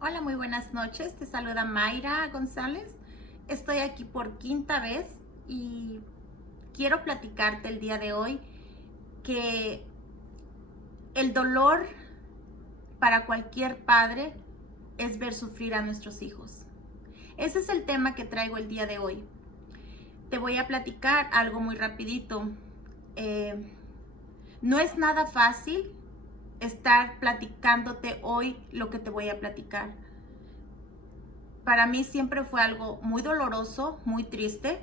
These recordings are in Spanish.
Hola, muy buenas noches. Te saluda Mayra González. Estoy aquí por quinta vez y quiero platicarte el día de hoy que el dolor para cualquier padre es ver sufrir a nuestros hijos. Ese es el tema que traigo el día de hoy. Te voy a platicar algo muy rapidito. Eh, no es nada fácil estar platicándote hoy lo que te voy a platicar. Para mí siempre fue algo muy doloroso, muy triste,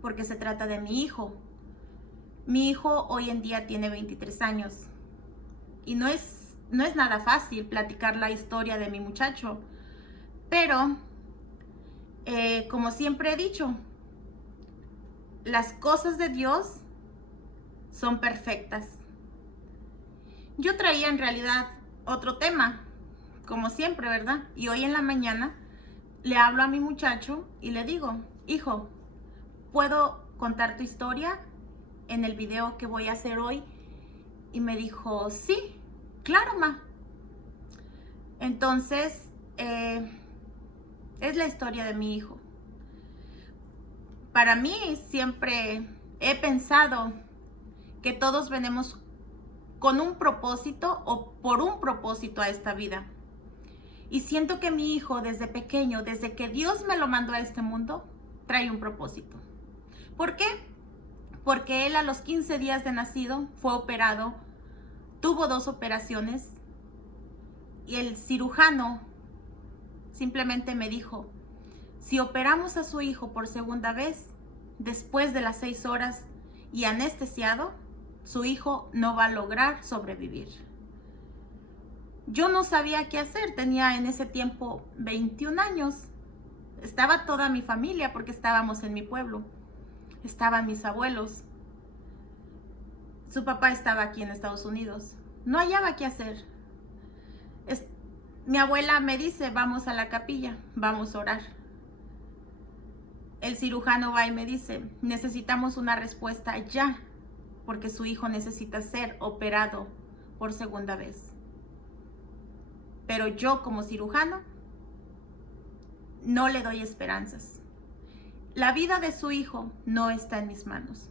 porque se trata de mi hijo. Mi hijo hoy en día tiene 23 años y no es nada fácil platicar la historia de mi muchacho, pero como siempre he dicho, las cosas de Dios son perfectas. Yo traía en realidad otro tema, como siempre, ¿verdad? Y hoy en la mañana le hablo a mi muchacho y le digo, hijo, ¿puedo contar tu historia en el video que voy a hacer hoy? Y me dijo, sí, claro, ma. Entonces, es la historia de mi hijo. Para mí siempre he pensado que todos venimos con un propósito o por un propósito a esta vida. Y siento que mi hijo desde pequeño, desde que Dios me lo mandó a este mundo, trae un propósito. ¿Por qué? Porque él a los 15 días de nacido fue operado, tuvo 2 operaciones y el cirujano simplemente me dijo, si operamos a su hijo por segunda vez, después de las 6 horas y anestesiado, su hijo no va a lograr sobrevivir. Yo no sabía qué hacer, tenía en ese tiempo 21 años. Estaba toda mi familia porque estábamos en mi pueblo. Estaban mis abuelos. Su papá estaba aquí en Estados Unidos. No hallaba qué hacer. Mi abuela me dice, vamos a la capilla, vamos a orar. El cirujano va y me dice, necesitamos una respuesta ya, porque su hijo necesita ser operado por segunda vez. Pero yo como cirujano no le doy esperanzas. La vida de su hijo no está en mis manos,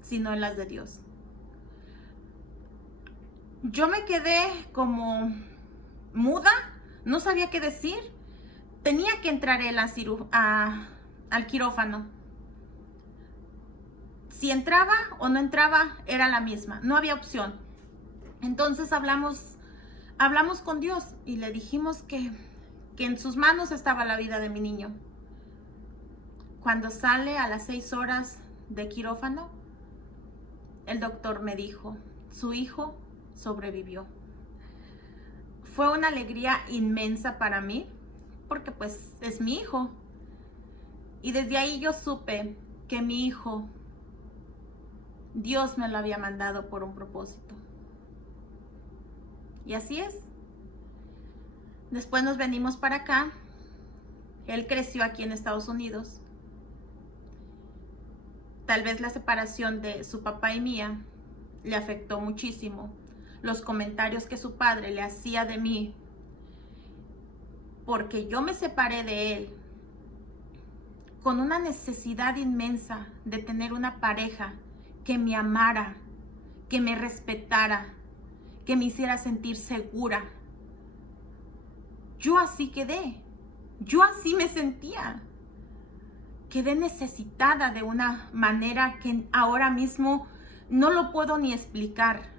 sino en las de Dios. Yo me quedé como muda, no sabía qué decir. Tenía que entrar él al quirófano. Si entraba o no entraba, era la misma, no había opción. Entonces hablamos con Dios y le dijimos que en sus manos estaba la vida de mi niño. Cuando sale a las 6 horas de quirófano, el doctor me dijo, su hijo sobrevivió. Fue una alegría inmensa para mí, porque pues es mi hijo. Y desde ahí yo supe que mi hijo, Dios me lo había mandado por un propósito. Y así es. Después nos venimos para acá. Él creció aquí en Estados Unidos. Tal vez la separación de su papá y mía le afectó muchísimo. Los comentarios que su padre le hacía de mí, porque yo me separé de él con una necesidad inmensa de tener una pareja que me amara, que me respetara, que me hiciera sentir segura. Yo así quedé, yo así me sentía. Quedé necesitada de una manera que ahora mismo no lo puedo ni explicar.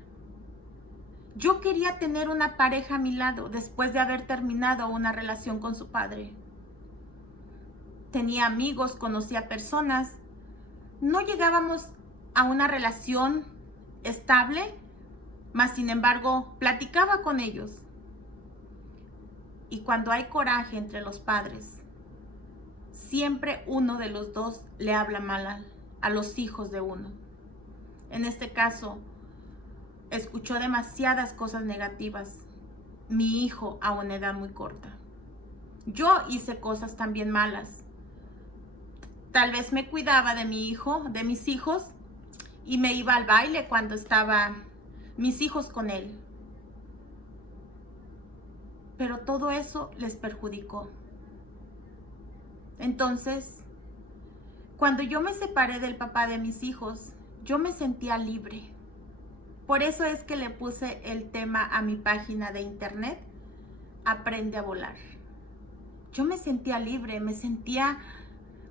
Yo quería tener una pareja a mi lado después de haber terminado una relación con su padre. Tenía amigos, conocía personas. No llegábamos a una relación estable, mas sin embargo platicaba con ellos. Y cuando hay coraje entre los padres, siempre uno de los dos le habla mal a los hijos de uno. En este caso, escuchó demasiadas cosas negativas mi hijo a una edad muy corta. Yo hice cosas también malas. Tal vez me cuidaba de mi hijo, de mis hijos, y me iba al baile cuando estaban mis hijos con él. pero todo eso les perjudicó. Entonces, cuando yo me separé del papá de mis hijos, yo me sentía libre. Por eso es que le puse el tema a mi página de internet, Aprende a volar. Yo me sentía libre, me sentía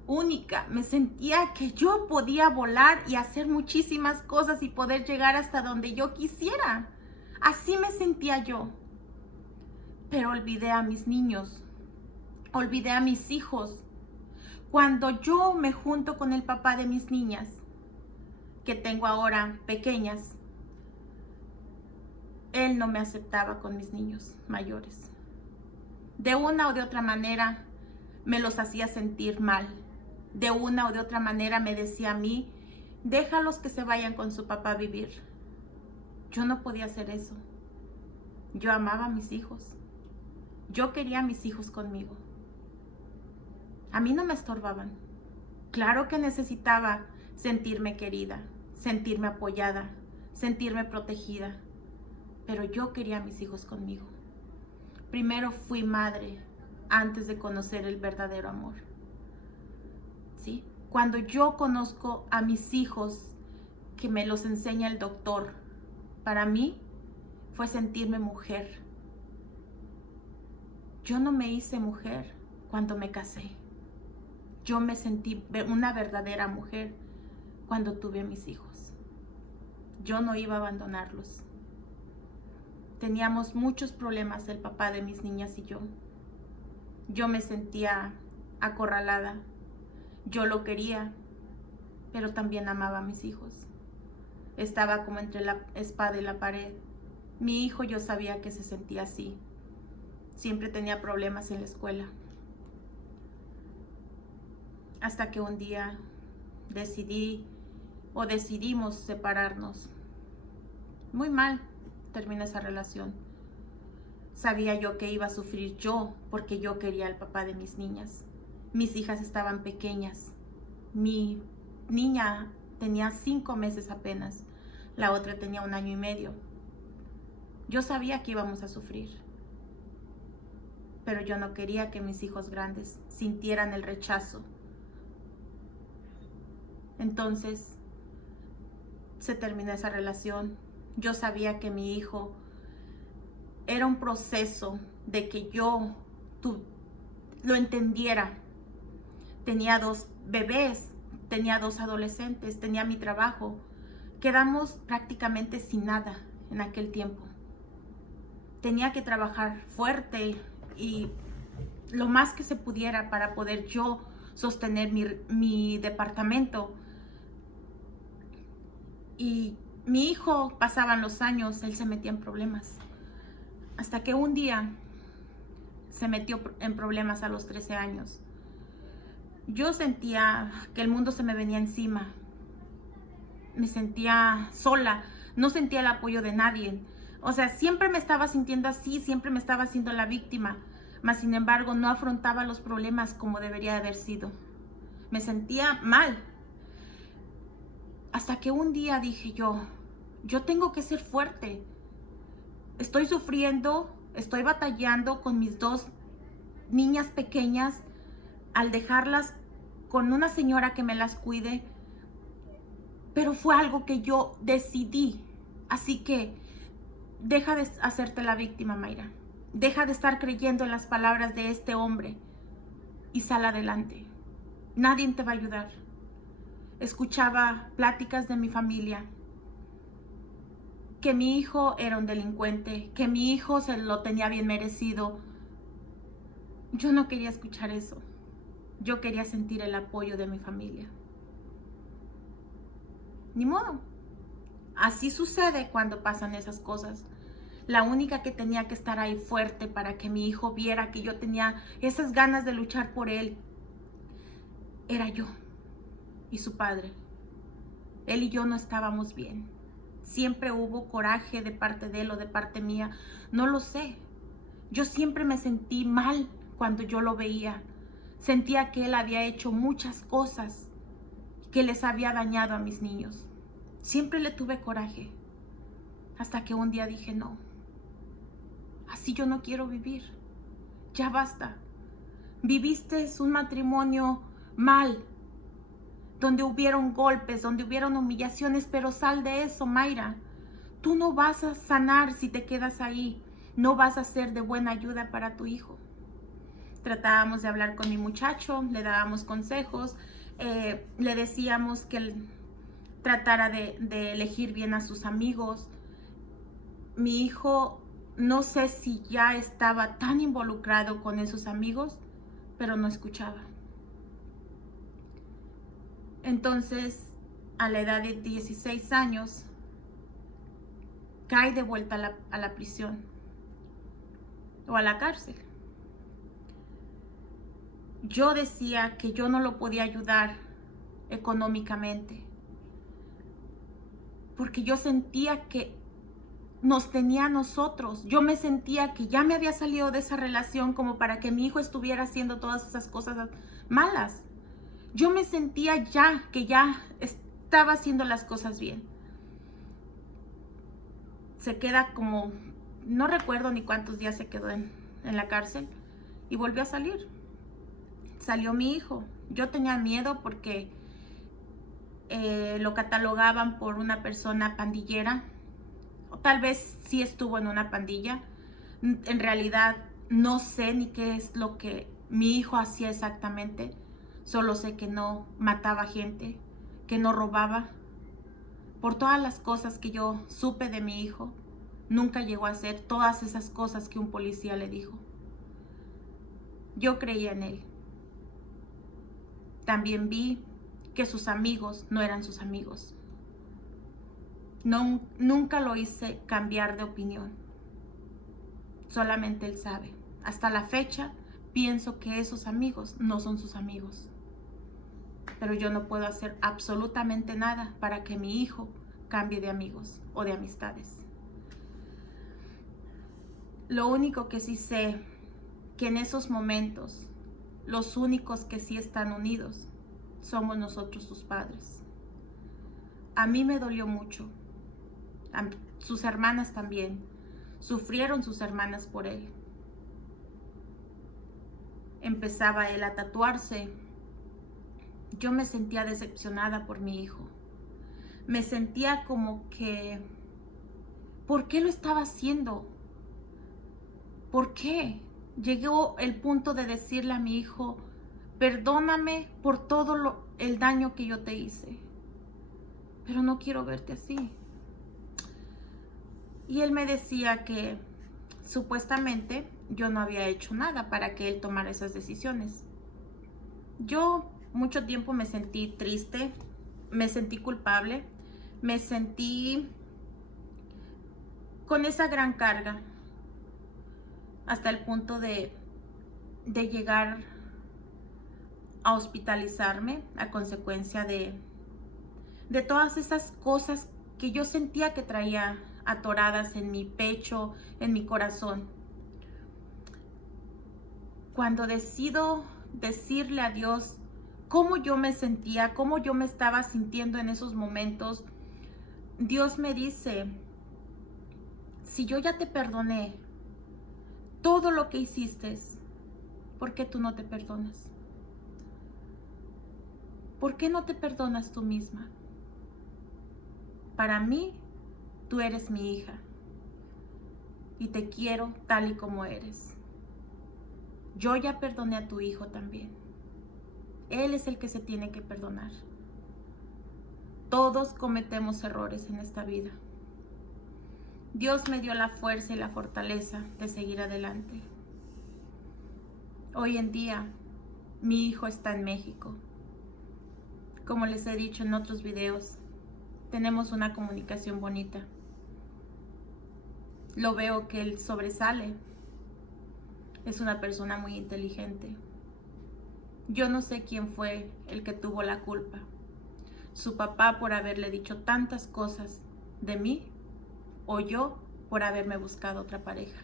única, me sentía que yo podía volar y hacer muchísimas cosas y poder llegar hasta donde yo quisiera. Así me sentía yo. Pero olvidé a mis niños, olvidé a mis hijos. Cuando yo me junto con el papá de mis niñas, que tengo ahora pequeñas, él no me aceptaba con mis niños mayores. De una o de otra manera me los hacía sentir mal. De una o de otra manera me decía a mí, déjalos que se vayan con su papá a vivir. Yo no podía hacer eso. Yo amaba a mis hijos. Yo quería a mis hijos conmigo. A mí no me estorbaban. Claro que necesitaba sentirme querida, sentirme apoyada, sentirme protegida. Pero yo quería a mis hijos conmigo. Primero fui madre antes de conocer el verdadero amor. ¿Sí? Cuando yo conozco a mis hijos, que me los enseña el doctor, para mí fue sentirme mujer. Yo no me hice mujer cuando me casé. Yo me sentí una verdadera mujer cuando tuve a mis hijos. Yo no iba a abandonarlos. Teníamos muchos problemas el papá de mis niñas y yo. Yo me sentía acorralada. Yo lo quería, pero también amaba a mis hijos. Estaba como entre la espada y la pared. Mi hijo, yo sabía que se sentía así. Siempre tenía problemas en la escuela. Hasta que un día decidimos separarnos. Muy mal terminó esa relación. Sabía yo que iba a sufrir yo porque yo quería al papá de mis niñas. Mis hijas estaban pequeñas. Mi niña tenía 5 meses apenas. La otra tenía 1 año y medio. Yo sabía que íbamos a sufrir. Pero yo no quería que mis hijos grandes sintieran el rechazo. Entonces, se terminó esa relación. Yo sabía que mi hijo era un proceso de que yo lo entendiera. Tenía 2 bebés, tenía 2 adolescentes, tenía mi trabajo. Quedamos prácticamente sin nada en aquel tiempo. Tenía que trabajar fuerte y lo más que se pudiera para poder yo sostener mi departamento. Y mi hijo, pasaban los años, él se metía en problemas. Hasta que un día se metió en problemas a los 13 años. Yo sentía que el mundo se me venía encima. Me sentía sola, no sentía el apoyo de nadie. O sea, siempre me estaba sintiendo así, siempre me estaba haciendo la víctima. Mas, sin embargo, no afrontaba los problemas como debería haber sido. Me sentía mal. Hasta que un día dije yo tengo que ser fuerte. Estoy sufriendo, estoy batallando con mis 2 niñas pequeñas al dejarlas con una señora que me las cuide. Pero fue algo que yo decidí. Así que deja de hacerte la víctima, Mayra. Deja de estar creyendo en las palabras de este hombre y sal adelante. Nadie te va a ayudar. Escuchaba pláticas de mi familia, que mi hijo era un delincuente, que mi hijo se lo tenía bien merecido. Yo no quería escuchar eso. Yo quería sentir el apoyo de mi familia. Ni modo. Así sucede cuando pasan esas cosas. La única que tenía que estar ahí fuerte para que mi hijo viera que yo tenía esas ganas de luchar por él era yo y su padre. Él y yo no estábamos bien. Siempre hubo coraje de parte de él o de parte mía. No lo sé. Yo siempre me sentí mal cuando yo lo veía. Sentía que él había hecho muchas cosas que les había dañado a mis niños. Siempre le tuve coraje. Hasta que un día dije no. Así yo no quiero vivir. Ya basta. Viviste un matrimonio mal, donde hubieron golpes, donde hubieron humillaciones, pero sal de eso, Mayra. Tú no vas a sanar si te quedas ahí. No vas a ser de buena ayuda para tu hijo. Tratábamos de hablar con mi muchacho, le dábamos consejos, le decíamos que él tratara de elegir bien a sus amigos. Mi hijo, no sé si ya estaba tan involucrado con esos amigos, pero no escuchaba. Entonces, a la edad de 16 años, cae de vuelta a la prisión o a la cárcel. Yo decía que yo no lo podía ayudar económicamente, porque yo sentía que nos tenía a nosotros. Yo me sentía que ya me había salido de esa relación como para que mi hijo estuviera haciendo todas esas cosas malas. Yo me sentía ya que ya estaba haciendo las cosas bien. Se queda como, no recuerdo ni cuántos días se quedó en la cárcel y volvió a salir. Salió mi hijo. Yo tenía miedo porque lo catalogaban por una persona pandillera. O tal vez sí estuvo en una pandilla. En realidad no sé ni qué es lo que mi hijo hacía exactamente. Solo sé que no mataba gente, que no robaba. Por todas las cosas que yo supe de mi hijo, nunca llegó a hacer todas esas cosas que un policía le dijo. Yo creía en él. También vi que sus amigos no eran sus amigos. No, nunca lo hice cambiar de opinión. Solamente él sabe. Hasta la fecha pienso que esos amigos no son sus amigos. Pero yo no puedo hacer absolutamente nada para que mi hijo cambie de amigos o de amistades. Lo único que sí sé, que en esos momentos, los únicos que sí están unidos somos nosotros, sus padres. A mí me dolió mucho. Sus hermanas también. Sufrieron sus hermanas por él. Empezaba él a tatuarse. Yo me sentía decepcionada por mi hijo. Me sentía como que, ¿por qué lo estaba haciendo? ¿Por qué? Llegó el punto de decirle a mi hijo, perdóname por todo el daño que yo te hice, pero no quiero verte así. Y él me decía que supuestamente yo no había hecho nada para que él tomara esas decisiones. Yo mucho tiempo me sentí triste, me sentí culpable, me sentí con esa gran carga, hasta el punto de llegar a hospitalizarme a consecuencia de todas esas cosas que yo sentía que traía atoradas en mi pecho, en mi corazón. Cuando decido decirle a Dios cómo yo me sentía, cómo yo me estaba sintiendo en esos momentos, Dios me dice, si yo ya te perdoné todo lo que hiciste, ¿por qué tú no te perdonas? ¿Por qué no te perdonas tú misma? Para mí, tú eres mi hija y te quiero tal y como eres. Yo ya perdoné a tu hijo también. Él es el que se tiene que perdonar. Todos cometemos errores en esta vida. Dios me dio la fuerza y la fortaleza de seguir adelante. Hoy en día, mi hijo está en México. Como les he dicho en otros videos, tenemos una comunicación bonita. Lo veo que él sobresale. Es una persona muy inteligente. Yo no sé quién fue el que tuvo la culpa. Su papá por haberle dicho tantas cosas de mí, o yo por haberme buscado otra pareja.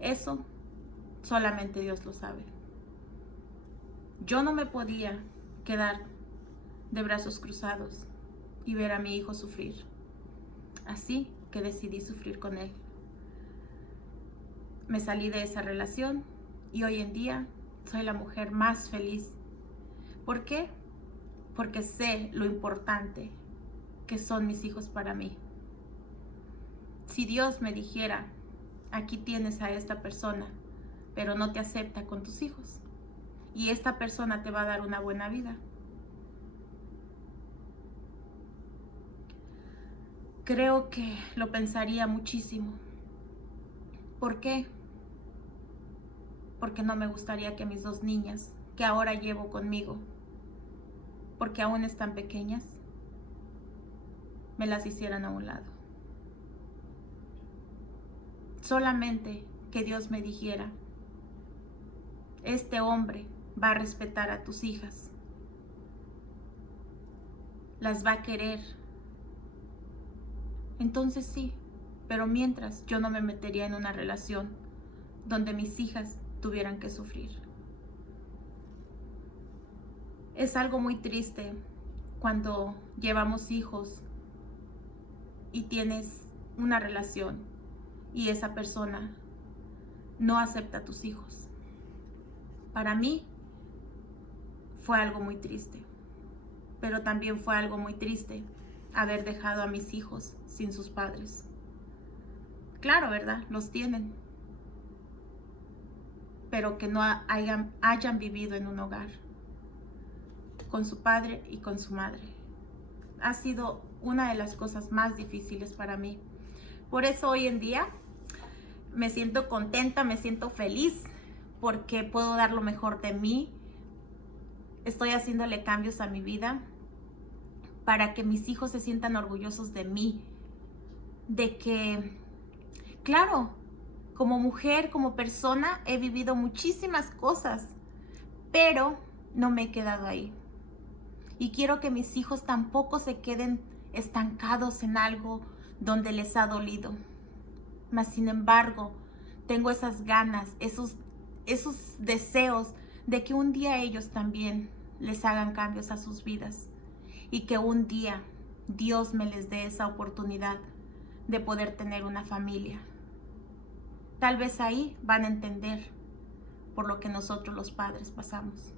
Eso solamente Dios lo sabe. Yo no me podía quedar de brazos cruzados y ver a mi hijo sufrir. Así que decidí sufrir con él. me salí de esa relación y hoy en día soy la mujer más feliz. ¿Por qué? Porque sé lo importante que son mis hijos para mí. Si Dios me dijera, aquí tienes a esta persona, pero no te acepta con tus hijos, y esta persona te va a dar una buena vida, creo que lo pensaría muchísimo. ¿Por qué? Porque no me gustaría que mis 2 niñas, que ahora llevo conmigo, porque aún están pequeñas, me las hicieran a un lado. Solamente que Dios me dijera, este hombre va a respetar a tus hijas, las va a querer. Entonces sí, pero mientras yo no me metería en una relación donde mis hijas tuvieran que sufrir. Es algo muy triste cuando llevamos hijos y tienes una relación y esa persona no acepta a tus hijos. Para mí fue algo muy triste, pero también fue algo muy triste haber dejado a mis hijos sin sus padres. Claro, ¿verdad? Los tienen, pero que no hayan vivido en un hogar con su padre y con su madre. Ha sido una de las cosas más difíciles para mí. Por eso hoy en día me siento contenta, me siento feliz, porque puedo dar lo mejor de mí. Estoy haciéndole cambios a mi vida para que mis hijos se sientan orgullosos de mí. De que, claro, como mujer, como persona, he vivido muchísimas cosas, pero no me he quedado ahí. Y quiero que mis hijos tampoco se queden estancados en algo donde les ha dolido. Mas, sin embargo, tengo esas ganas, esos deseos de que un día ellos también les hagan cambios a sus vidas y que un día Dios me les dé esa oportunidad de poder tener una familia. Tal vez ahí van a entender por lo que nosotros los padres pasamos.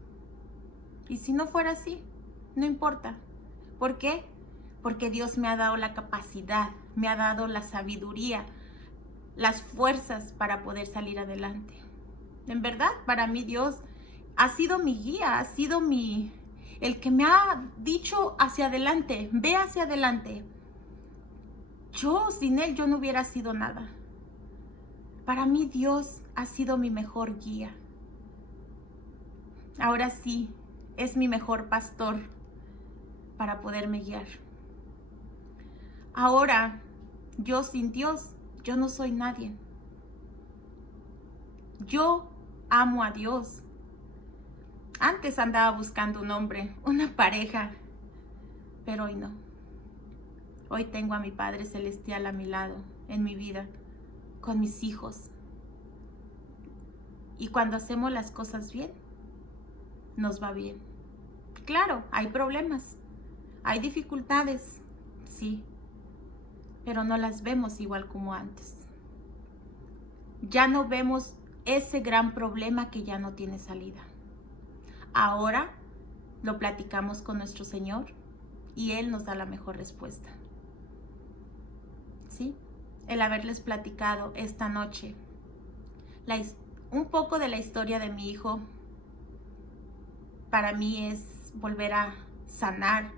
Y si no fuera así, no importa. ¿Por qué? Porque Dios me ha dado la capacidad, me ha dado la sabiduría, las fuerzas para poder salir adelante. En verdad, para mí Dios ha sido mi guía, ha sido el que me ha dicho hacia adelante, ve hacia adelante. Sin Él yo no hubiera sido nada. Para mí Dios ha sido mi mejor guía. Ahora sí, es mi mejor pastor para poderme guiar. Ahora, yo sin Dios, yo no soy nadie. Yo amo a Dios. Antes andaba buscando un hombre, una pareja, pero hoy no. Hoy tengo a mi Padre Celestial a mi lado, en mi vida, con mis hijos. Y cuando hacemos las cosas bien, nos va bien. Claro, hay problemas, hay dificultades, sí, pero no las vemos igual como antes. Ya no vemos ese gran problema que ya no tiene salida. Ahora lo platicamos con nuestro Señor y Él nos da la mejor respuesta. ¿Sí? El haberles platicado esta noche un poco de la historia de mi hijo, para mí es volver a sanar,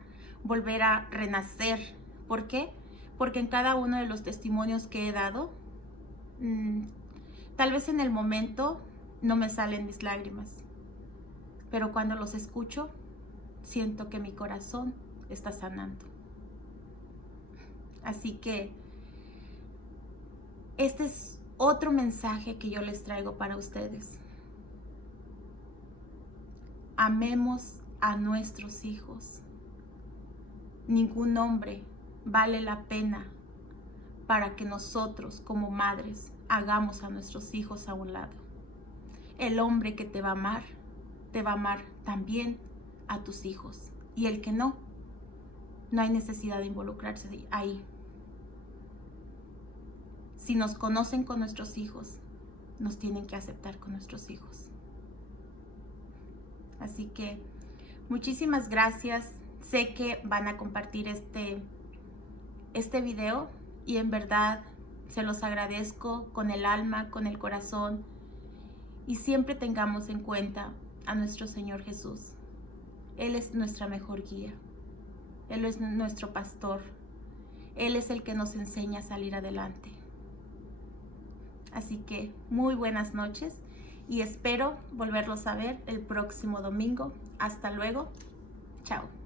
volver a renacer. ¿Por qué? Porque en cada uno de los testimonios que he dado, tal vez en el momento no me salen mis lágrimas, pero cuando los escucho, siento que mi corazón está sanando. Así que este es otro mensaje que yo les traigo para ustedes. Amemos a nuestros hijos. Ningún hombre vale la pena para que nosotros como madres hagamos a nuestros hijos a un lado. El hombre que te va a amar también a tus hijos. Y el que no hay necesidad de involucrarse ahí. Si nos conocen con nuestros hijos, nos tienen que aceptar con nuestros hijos. Así que muchísimas gracias. Sé que van a compartir este video y en verdad se los agradezco con el alma, con el corazón. Y siempre tengamos en cuenta a nuestro Señor Jesús. Él es nuestra mejor guía. Él es nuestro pastor. Él es el que nos enseña a salir adelante. Así que muy buenas noches y espero volverlos a ver el próximo domingo. Hasta luego. Chao.